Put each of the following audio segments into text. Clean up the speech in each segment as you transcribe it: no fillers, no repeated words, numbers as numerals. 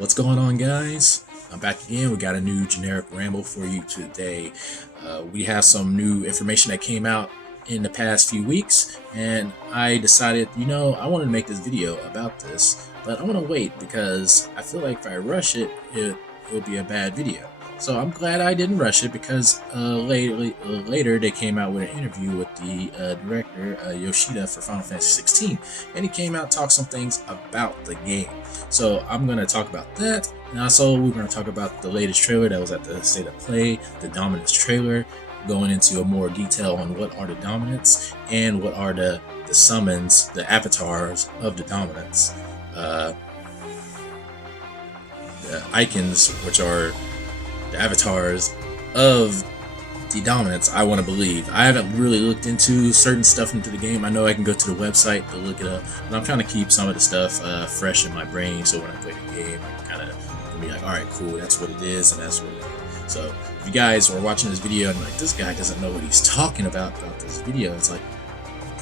What's going on, guys? I'm back again. We got a new generic ramble for you today. We have some new information that came out in the past few weeks, and I decided, I wanted to make this video about this, but I want to wait because I feel like if I rush it, it will be a bad video. So I'm glad I didn't rush it because later they came out with an interview with the director Yoshida for Final Fantasy 16, and he came out and talked some things about the game. So I'm going to talk about that, and also we're going to talk about the latest trailer that was at the State of Play, the Dominance trailer, going into a more detail on what are the Dominants and what are the summons, the avatars of the Dominants. The icons, which are the avatars of the Dominants, I want to believe. I haven't really looked into certain stuff into the game. I know I can go to the website to look it up, but I'm trying to keep some of the stuff fresh in my brain, so when I play the game, I can kind of be like, alright, cool, that's what it is, and that's what it is. So if you guys are watching this video and like, this guy doesn't know what he's talking about this video, it's like,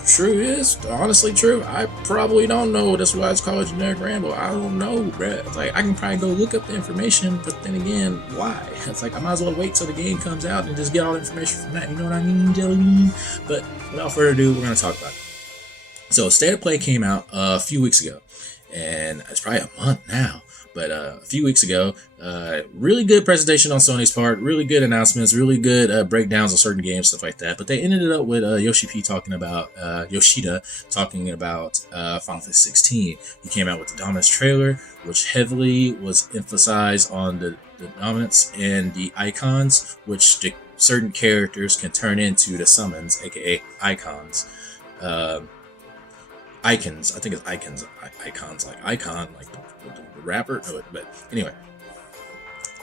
true is honestly true. I probably don't know. That's why it's called generic ramble. I don't know, bruh. It's like I can probably go look up the information, but then again, why? It's like I might as well wait till the game comes out and just get all the information from that. You know what I mean, Jelly? But without further ado, we're gonna talk about it. So, State of Play came out a few weeks ago, and it's probably a month now. But a few weeks ago, really good presentation on Sony's part, really good announcements, really good breakdowns of certain games, stuff like that. But they ended it up with Yoshida talking about Final Fantasy 16. He came out with the Dominance trailer, which heavily was emphasized on the Dominance and the icons, which the certain characters can turn into the summons, aka icons. Icons, I think it's icons, like icon, like the rapper. No, but anyway,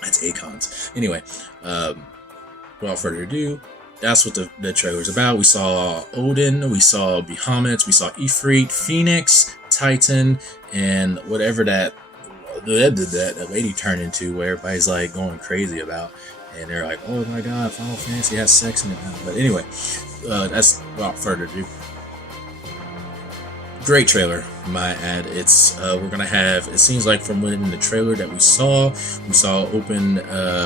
that's icons. Anyway, without further ado, that's what the trailer's about. We saw Odin, we saw Bahamut, we saw Ifrit, Phoenix, Titan, and whatever that lady turned into, where everybody's like going crazy about, and they're like, oh my god, Final Fantasy has sex in it now. But anyway, that's without further ado. Great trailer, my ad. It's we're gonna have. It seems like from within the trailer that we saw open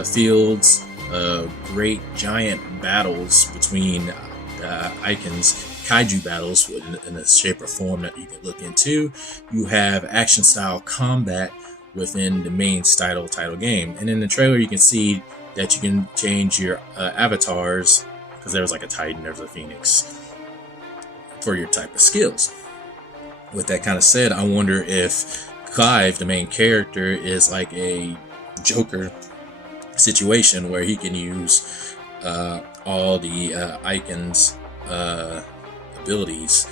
fields, great giant battles between icons, kaiju battles in a shape or form that you can look into. You have action style combat within the main title game, and in the trailer you can see that you can change your avatars, because there was like a Titan, there's a Phoenix, for your type of skills. With that kind of said, I wonder if Clive, the main character, is like a Joker situation where he can use all the icons' abilities,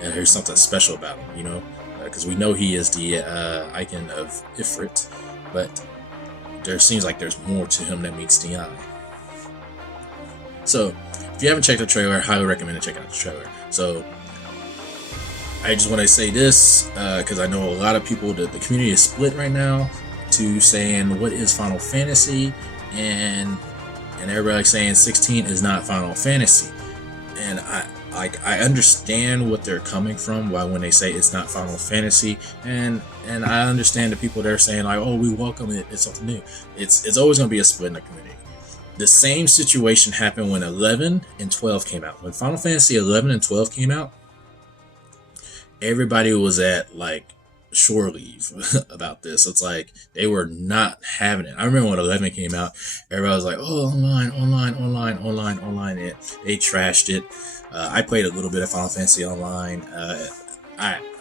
and there's something special about him, because we know he is the icon of Ifrit, but there seems like there's more to him that meets the eye. So, if you haven't checked the trailer, I highly recommend to check out the trailer. So, I just want to say this because I know a lot of people, the community is split right now to saying what is Final Fantasy, and everybody saying 16 is not Final Fantasy, and I understand what they're coming from, why when they say it's not Final Fantasy, and I understand the people that are saying like, oh, we welcome it, it's something new. It's always going to be a split in the community. The same situation happened when 11 and 12 came out. When Final Fantasy 11 and 12 came out, everybody was at like shore leave about this. It's like they were not having it. I remember when 11 came out, everybody was like, oh, online. They trashed it. I played a little bit of Final Fantasy Online.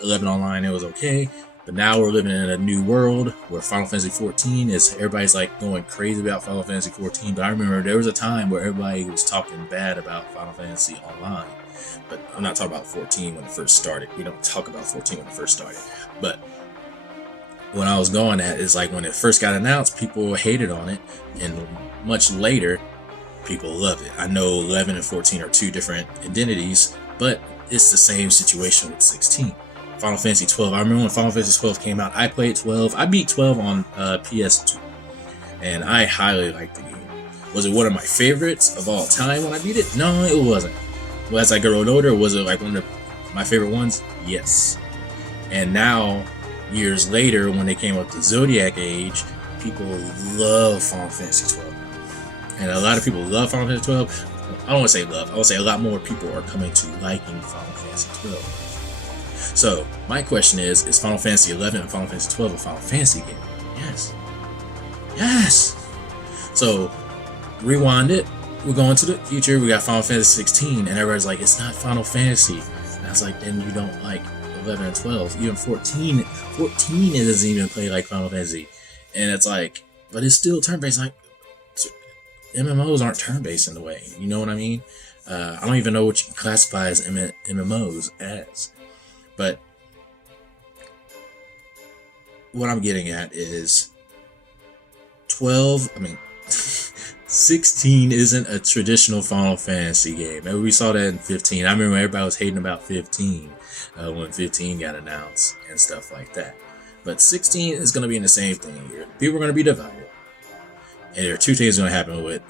11 Online, it was okay. But now we're living in a new world where Final Fantasy 14 is, everybody's like going crazy about Final Fantasy 14. But I remember there was a time where everybody was talking bad about Final Fantasy Online. But I'm not talking about 14 when it first started. We don't talk about 14 when it first started. But when I was going at is like when it first got announced, people hated on it, and much later, people loved it. I know 11 and 14 are two different identities, but it's the same situation with 16. Final Fantasy 12. I remember when Final Fantasy 12 came out, I played 12. I beat 12 on PS2, and I highly liked the game. Was it one of my favorites of all time when I beat it? No, it wasn't. Well, as I grew older, was it like one of my favorite ones? Yes. And now years later, when they came up to Zodiac Age, people love Final Fantasy 12. And a lot of people love Final Fantasy 12. I don't want to say love. I want to say a lot more people are coming to liking Final Fantasy 12. So my question is Final Fantasy 11 and Final Fantasy 12 a Final Fantasy game? Yes. Yes. So rewind it. We're going to the future. We got Final Fantasy 16, and everybody's like, it's not Final Fantasy. And I was like, then you don't like 11 and 12. Even 14 it doesn't even play like Final Fantasy. And it's like, but it's still turn-based. Like, MMOs aren't turn-based in the way. You know what I mean? I don't even know what you can classify as MMOs as. But what I'm getting at is 16 isn't a traditional Final Fantasy game. Maybe we saw that in 15. I remember everybody was hating about 15 when 15 got announced and stuff like that. But 16 is going to be in the same thing here. People are going to be divided. And there are two things going to happen with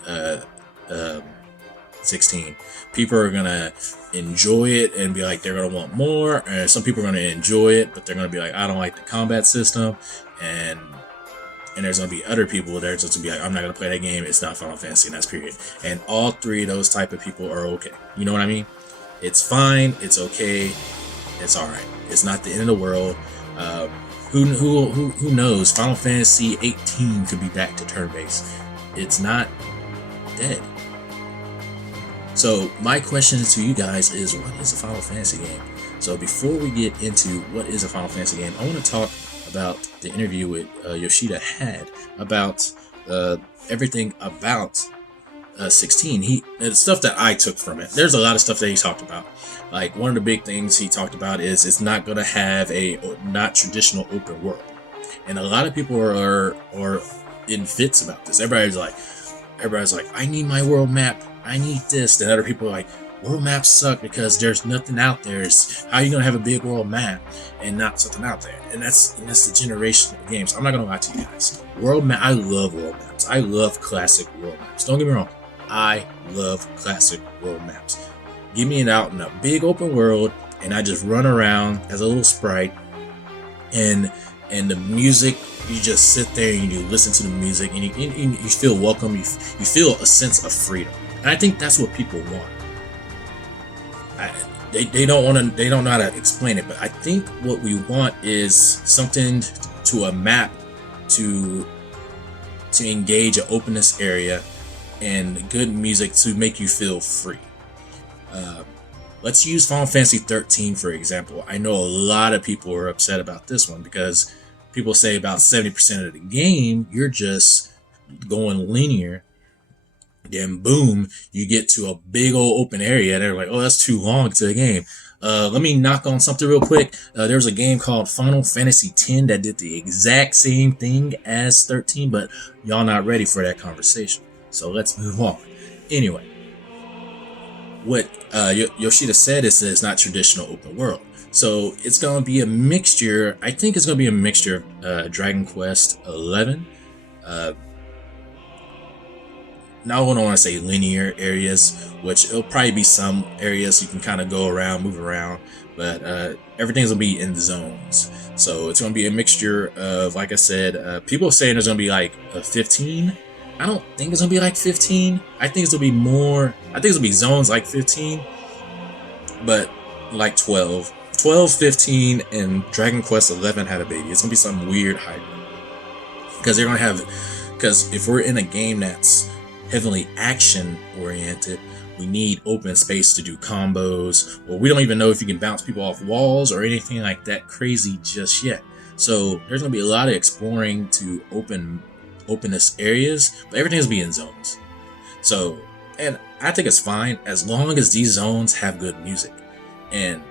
16. People are going to enjoy it and be like, they're going to want more. And some people are going to enjoy it, but they're going to be like, I don't like the combat system. And there's going to be other people that are just going to be like, I'm not going to play that game. It's not Final Fantasy, and that's period. And all three of those type of people are okay. You know what I mean? It's fine. It's okay. It's all right. It's not the end of the world. Who knows? Final Fantasy 18 could be back to turn-based. It's not dead. So my question to you guys is, what is a Final Fantasy game? So before we get into what is a Final Fantasy game, I want to talk about the interview with Yoshida had about everything about 16. The stuff that I took from it. There's a lot of stuff that he talked about. Like, one of the big things he talked about is it's not going to have a not traditional open world. And a lot of people are in fits about this. Everybody's like, I need my world map. I need this. And other people are like, world maps suck because there's nothing out there. How are you going to have a big world map and not something out there? And that's the generation of games. I'm not going to lie to you guys. I love world maps. I love classic world maps. Don't get me wrong. I love classic world maps. Give me it out in a big open world, and I just run around as a little sprite, and the music, you just sit there and you listen to the music, and you feel welcome. You feel a sense of freedom, and I think that's what people want. They don't know how to explain it, but I think what we want is something to a map to engage an openness area and good music to make you feel free. Let's use Final Fantasy 13 for example. I know a lot of people are upset about this one because people say about 70% of the game you're just going linear. Then boom, you get to a big old open area and they're like, oh, that's too long to the game. Let me knock on something real quick. There's a game called Final Fantasy X that did the exact same thing as 13, but y'all not ready for that conversation. So let's move on. Anyway, what Yoshida said is that it's not traditional open world. So it's going to be a mixture. I think it's going to be a mixture of Dragon Quest 11. Now I don't want to say linear areas, which it'll probably be some areas you can kind of go around, move around, but everything's going to be in zones. So it's going to be a mixture of, like I said, people are saying there's going to be like a 15. I don't think it's going to be like 15. I think it's going to be more. I think it's going to be zones like 15, but like 12. 12, 15, and Dragon Quest 11 had a baby. It's going to be some weird hybrid. Because they're going to have. Because if we're in a game that's heavily action oriented, we need open space to do combos, or we don't even know if you can bounce people off walls or anything like that crazy just yet. So there's going to be a lot of exploring to openness areas, but everything's be in zones. So, and I think it's fine as long as these zones have good music. And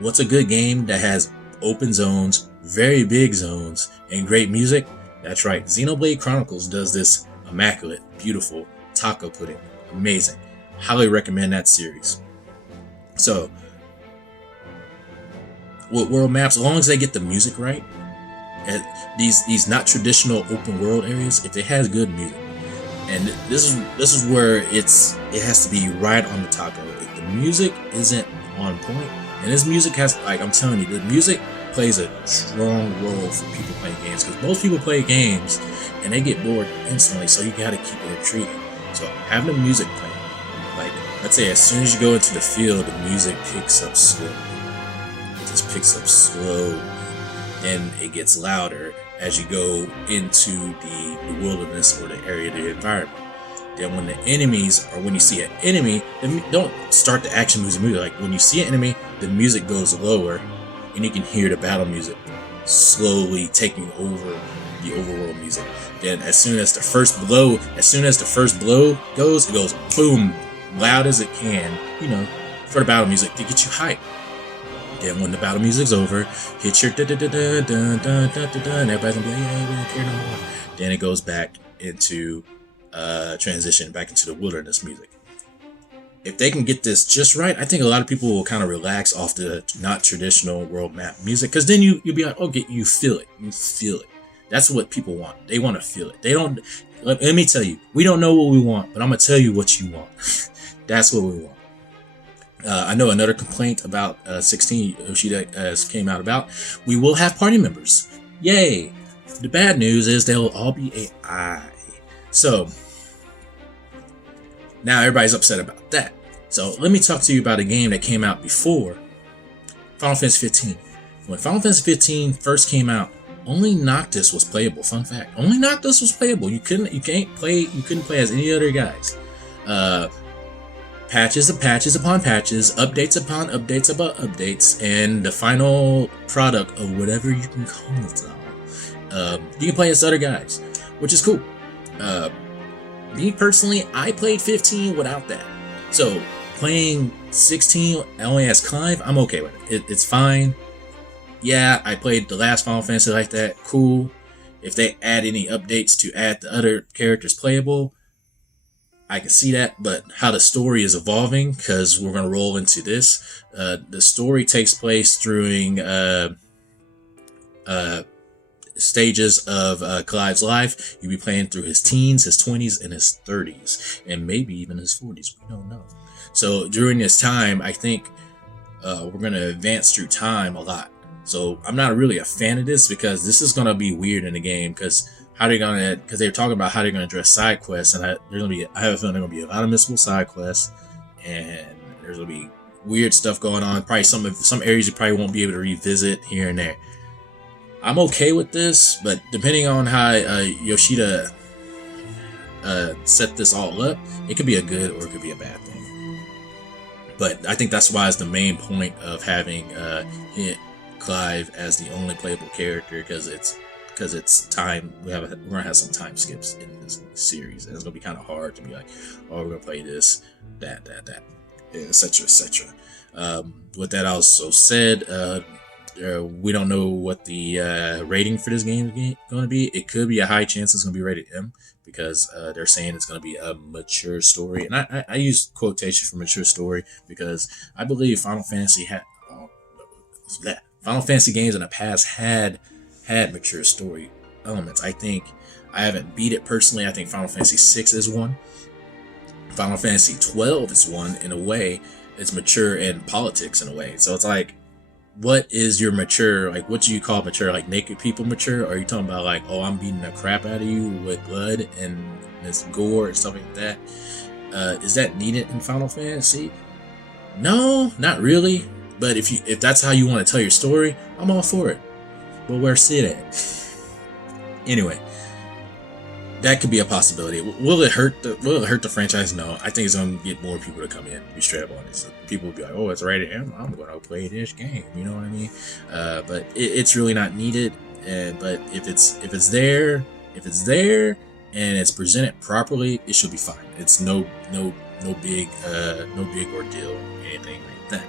what's a good game that has open zones, very big zones, and great music? That's right, Xenoblade Chronicles does this immaculate, beautiful taco pudding. Amazing. Highly recommend that series. So, with world maps, as long as they get the music right, at these not traditional open world areas, if it has good music, and this is where it has to be right on the taco. If the music isn't on point, and this music has, like I'm telling you, the music plays a strong role for people playing games, because most people play games and they get bored instantly, so you gotta keep it intriguing. So having the music playing, like, let's say as soon as you go into the field, the music picks up slowly. It just picks up slowly. Then it gets louder as you go into the wilderness or the area of the environment. Then when the enemies, or when you see an enemy, don't start the action music. Like, when you see an enemy, the music goes lower, and you can hear the battle music slowly taking over the overworld music. Then as soon as the first blow goes, it goes boom, loud as it can, for the battle music to get you hyped. Then when the battle music's over, hit your da da da da da da da da, and everybody's gonna be like, yeah, we don't care no more. Then it goes back into transition back into the wilderness music. If they can get this just right, I think a lot of people will kind of relax off the not traditional world map music, because then you'll be like, okay, you feel it. That's what people want. They want to feel it. They don't. Let me tell you, we don't know what we want, but I'm gonna tell you what you want. That's what we want. I know another complaint about 16 Yoshida came out about. We will have party members. Yay! The bad news is they'll all be AI. So now everybody's upset about that. So let me talk to you about a game that came out before Final Fantasy 15. When Final Fantasy 15 first came out, only Noctis was playable. Fun fact: only Noctis was playable. You couldn't play as any other guys. Patches upon patches, updates upon updates about updates, and the final product of whatever you can call it now. You can play as other guys, which is cool. Me personally, I played 15 without that. So playing 16 only as Clive, I'm okay with it. It's fine. Yeah, I played the last Final Fantasy like that. Cool. If they add any updates to add the other characters playable, I can see that. But how the story is evolving, because we're going to roll into this. The story takes place during stages of Clive's life. You'll be playing through his teens, his 20s, and his 30s, and maybe even his 40s. We don't know. So during this time, I think we're going to advance through time a lot. So I'm not really a fan of this, because this is going to be weird in the game, because they're talking about how they're going to address side quests, and I have a feeling there's going to be a lot of missable side quests, and there's going to be weird stuff going on. Probably some areas you probably won't be able to revisit here and there. I'm okay with this, but depending on how Yoshida set this all up, it could be a good or it could be a bad thing. But I think that's why it's the main point of having Clive as the only playable character, because it's time. We're gonna have some time skips in this series, and it's gonna be kind of hard to be like, oh, we're gonna play this, that, etc., etc. With that also said, we don't know what the rating for this game is going to be. It could be a high chance it's going to be rated M, because they're saying it's going to be a mature story, and I use quotation for mature story because I believe Final Fantasy games in the past had mature story elements. I think I haven't beat it personally. I think Final Fantasy 6 is one. Final Fantasy 12 is one in a way. It's mature in politics in a way. So it's like, what is your mature? Like, what do you call mature? Like, naked people mature? Or are you talking about like, oh, I'm beating the crap out of you with blood and this gore and stuff like that? Is that needed in Final Fantasy? No, not really. But if that's how you want to tell your story, I'm all for it. But where's Sid at? Anyway, that could be a possibility. Will it hurt the franchise? No. I think it's gonna get more people to come in. Be straight up on this. People will be like, "Oh, it's rated M. I'm gonna play this game." You know what I mean? But it's really not needed. But if it's there, and it's presented properly, it should be fine. It's no big ordeal or anything like that.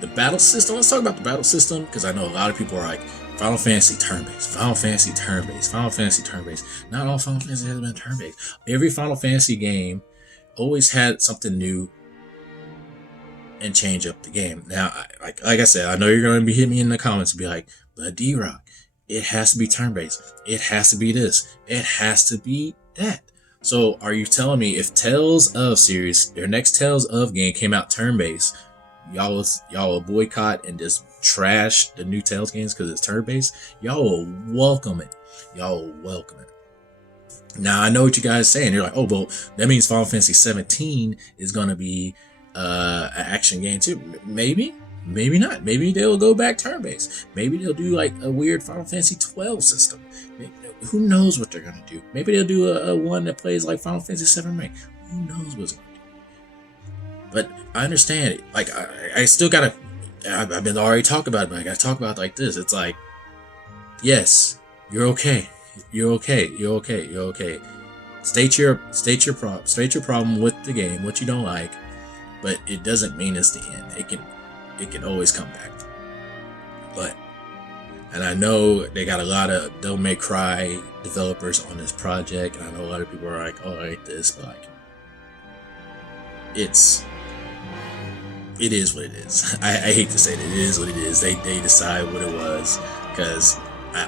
The battle system. Let's talk about the battle system, because I know a lot of people are like, Final Fantasy turn-based, Final Fantasy turn-based, Final Fantasy turn-based. Not all Final Fantasy has been turn-based. Every Final Fantasy game always had something new and change up the game. Now, like I said, I know you're going to be hitting me in the comments and be like, but D-Rock, it has to be turn-based. It has to be this. It has to be that. So are you telling me if Tales of series, their next Tales of game came out turn-based, y'all will boycott and just trash the new Tales games because it's turn based, y'all will welcome it. Y'all will welcome it. Now I know what you guys are saying. You're like, oh, well, that means Final Fantasy 17 is gonna be an action game too. Maybe, maybe not. Maybe they'll go back turn based. Maybe they'll do like a weird Final Fantasy 12 system. Who knows what they're gonna do? Maybe they'll do a one that plays like Final Fantasy 7 Remake. Who knows what's gonna do? But I understand it. Like I still gotta. I've been already talking about it, but I gotta talk about it like this. It's like, yes, you're okay. You're okay. You're okay. You're okay. State your problem with the game, what you don't like, but it doesn't mean it's the end. It can always come back. But, and I know they got a lot of Devil May Cry developers on this project, and I know a lot of people are like, oh, I hate this, but like, it is what it is. I hate to say that it is what it is. They decide what it was, because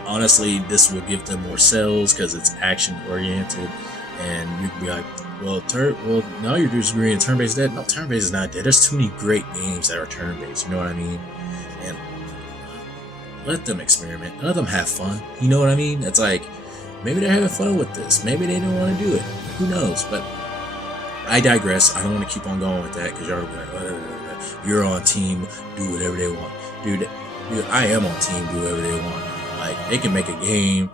honestly, this will give them more sales because it's action oriented, and you can be like, well, now you're just agreeing turn-based dead. No, turn-based is not dead. There's too many great games that are turn-based. You know what I mean? And let them experiment. Let them have fun. You know what I mean? It's like maybe they're having fun with this. Maybe they don't want to do it. Who knows? But I digress. I don't want to keep on going with that because you're like, you're on team, do whatever they want, dude. I am on team, do whatever they want. Like, they can make a game.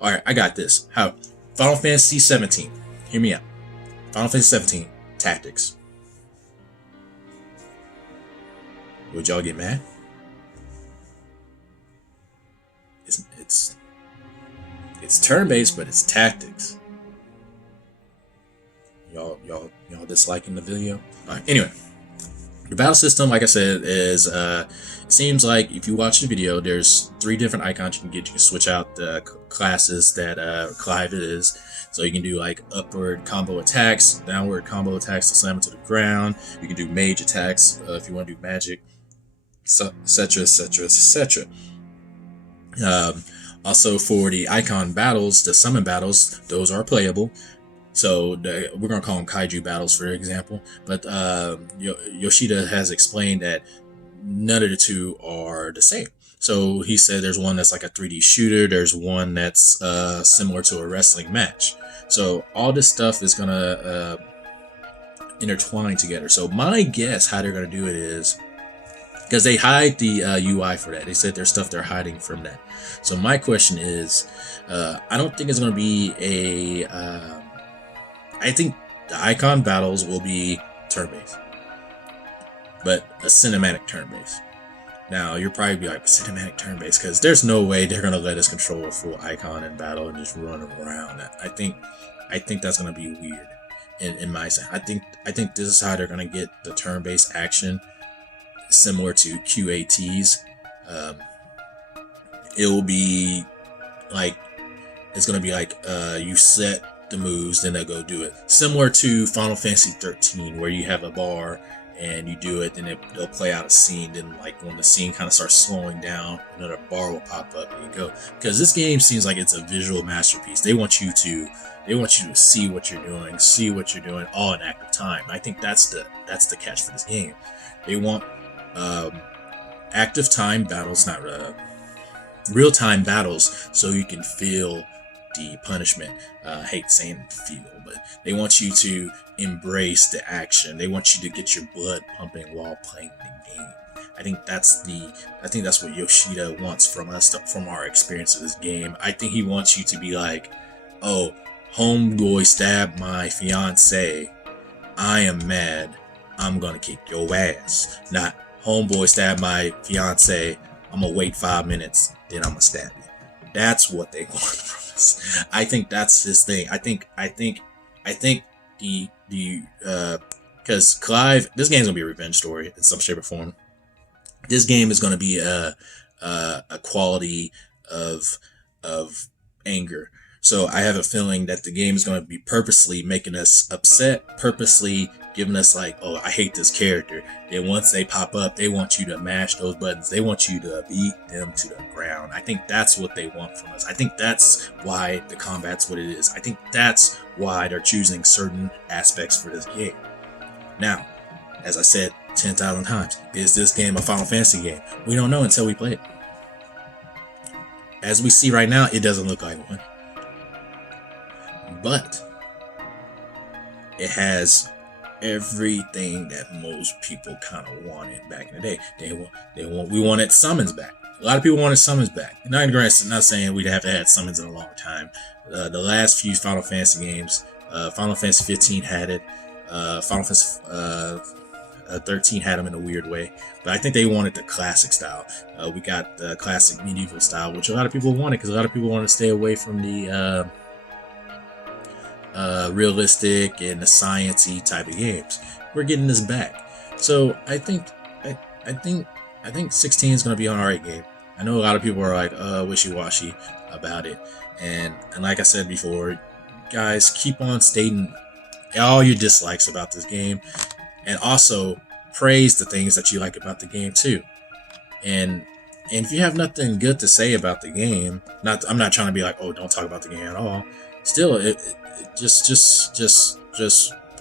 Alright, I got this. How? Final Fantasy 17. Hear me out. Final Fantasy 17. Tactics. Would y'all get mad? It's turn-based, but it's tactics. Y'all disliking the video? Alright, anyway. The battle system, like I said, is it seems like if you watch the video, there's 3 different icons you can get. You can switch out the classes that Clive is. So you can do like upward combo attacks, downward combo attacks to slam it to the ground. You can do mage attacks if you want to do magic, etc., etc., etc. Also for the icon battles, the summon battles, those are playable. So we're going to call them kaiju battles, for example. But Yoshida has explained that none of the two are the same. So he said there's one that's like a 3D shooter. There's one that's similar to a wrestling match. So all this stuff is going to intertwine together. So my guess how they're going to do it is, because they hide the UI for that. They said there's stuff they're hiding from that. So my question is, I don't think it's going to be a... I think the icon battles will be turn-based, but a cinematic turn-based. Now, you'll probably be like, cinematic turn-based, because there's no way they're going to let us control a full icon in battle and just run around. I think that's going to be weird in my sense. I think this is how they're going to get the turn-based action similar to QATs. It will be like, it's going to be like you set the moves, then they'll go do it. Similar to Final Fantasy 13, where you have a bar and you do it, then they'll play out a scene. Then, like, when the scene kind of starts slowing down, another bar will pop up and you go. Because this game seems like it's a visual masterpiece. They want you to see what you're doing all in active time. I think that's the catch for this game. They want active time battles, not real time battles, so you can feel the punishment. I hate saying feel, but they want you to embrace the action. They want you to get your blood pumping while playing the game. I think that's what Yoshida wants from us, from our experience of this game. I think he wants you to be like, oh, homeboy stabbed my fiance, I am mad, I'm gonna kick your ass. Not homeboy stabbed my fiance, I'm gonna wait 5 minutes, then I'm gonna stab you. That's what they want from us. I think that's his thing. I think the because Clive, this game's gonna be a revenge story in some shape or form. This game is gonna be a quality of anger. So I have a feeling that the game is going to be purposely making us upset, purposely giving us like, oh, I hate this character. Then once they pop up, they want you to mash those buttons. They want you to beat them to the ground. I think that's what they want from us. I think that's why the combat's what it is. I think that's why they're choosing certain aspects for this game. Now, as I said, 10,000 times. Is this game a Final Fantasy game? We don't know until we play it. As we see right now, it doesn't look like one. But it has everything that most people kind of wanted back in the day. We wanted summons back. A lot of people wanted summons back. Not saying we'd have to have summons in a long time. The last few Final Fantasy games, Final Fantasy 15 had it. Final Fantasy 13 had them in a weird way, but I think they wanted the classic style. We got the classic medieval style, which a lot of people wanted because a lot of people wanted to stay away from the realistic and the sciencey type of games. We're getting this back, so I think 16 is going to be an alright game. I know a lot of people are like wishy-washy about it, and like I said before, guys, keep on stating all your dislikes about this game, and also praise the things that you like about the game too. And if you have nothing good to say about the game, I'm not trying to be like, oh, don't talk about the game at all. Still, it just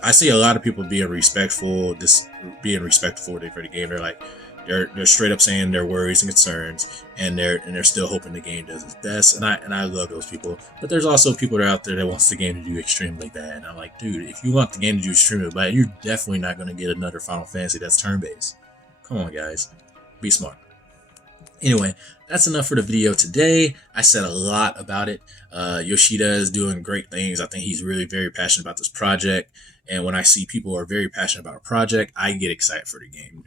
I see a lot of people being respectful for the game. They're like, they're straight up saying their worries and concerns, and they're still hoping the game does its best. And I love those people. But there's also people that are out there that wants the game to do extremely bad. And I'm like, dude, if you want the game to do extremely bad, you're definitely not going to get another Final Fantasy that's turn-based. Come on, guys, be smart. Anyway, that's enough for the video today. I said a lot about it. Yoshida is doing great things. I think he's really very passionate about this project. And when I see people who are very passionate about a project, I get excited for the game,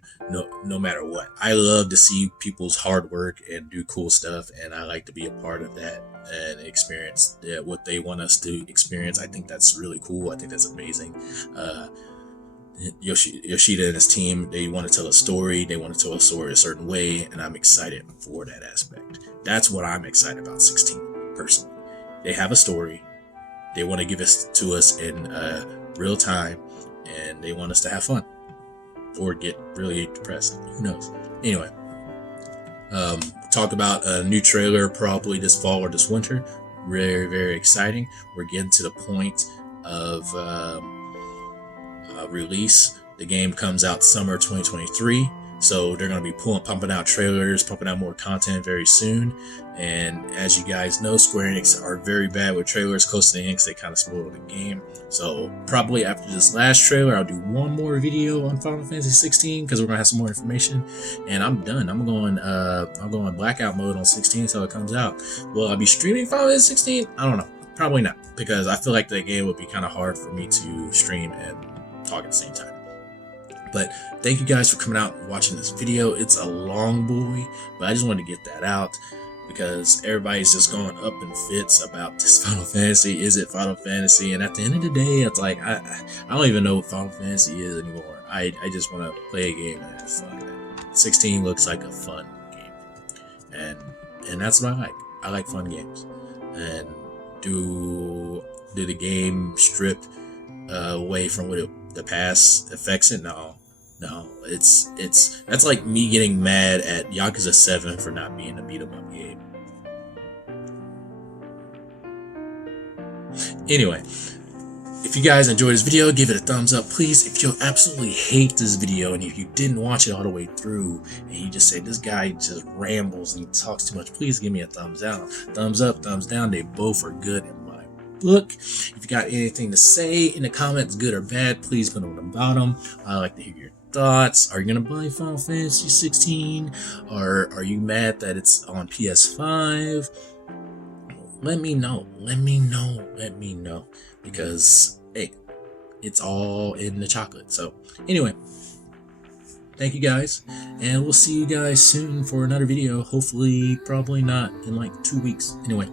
no matter what. I love to see people's hard work and do cool stuff, and I like to be a part of that and experience what they want us to experience. I think that's really cool. I think that's amazing. Yoshida and his team, they want to tell a story. They want to tell a story a certain way, and I'm excited for that aspect. That's what I'm excited about 16, personally. They have a story. They want to give it to us in real time, and they want us to have fun or get really depressed. Who knows? Anyway, talk about a new trailer probably this fall or this winter. Very, very exciting. We're getting to the point of release. The game comes out summer 2023, so they're going to be pumping out trailers, pumping out more content very soon. And as you guys know, Square Enix are very bad with trailers close to the end because they kind of spoiled the game. So probably after this last trailer, I'll do one more video on Final Fantasy 16 because we're gonna have some more information, and I'm done. I'm going blackout mode on 16 until it comes out. Will I be streaming Final Fantasy 16? I don't know. Probably not, because I feel like the game would be kind of hard for me to stream and talk at the same time. But thank you guys for coming out and watching this video. It's a long boy, but I just wanted to get that out because everybody's just going up in fits about this Final Fantasy. Is it Final Fantasy? And at the end of the day, it's like I don't even know what Final Fantasy is anymore. I just want to play a game and have fun. 16 looks like a fun game, and that's what I like. I like fun games. And do the game strip away from what the past affects it? No, that's like me getting mad at Yakuza 7 for not being a beat 'em up game. Anyway, if you guys enjoyed this video, give it a thumbs up, please. If you absolutely hate this video and if you didn't watch it all the way through and you just say this guy just rambles and he talks too much, please give me a thumbs down. Thumbs up, thumbs down, they both are good in my book. If you got anything to say in the comments, good or bad, please put them on the bottom. I like to hear your thoughts. Are you gonna buy Final Fantasy 16, or are you mad that it's on PS5? Let me know, because hey, it's all in the chocolate. So anyway, thank you guys, and we'll see you guys soon for another video. Hopefully, probably not in like 2 weeks. Anyway.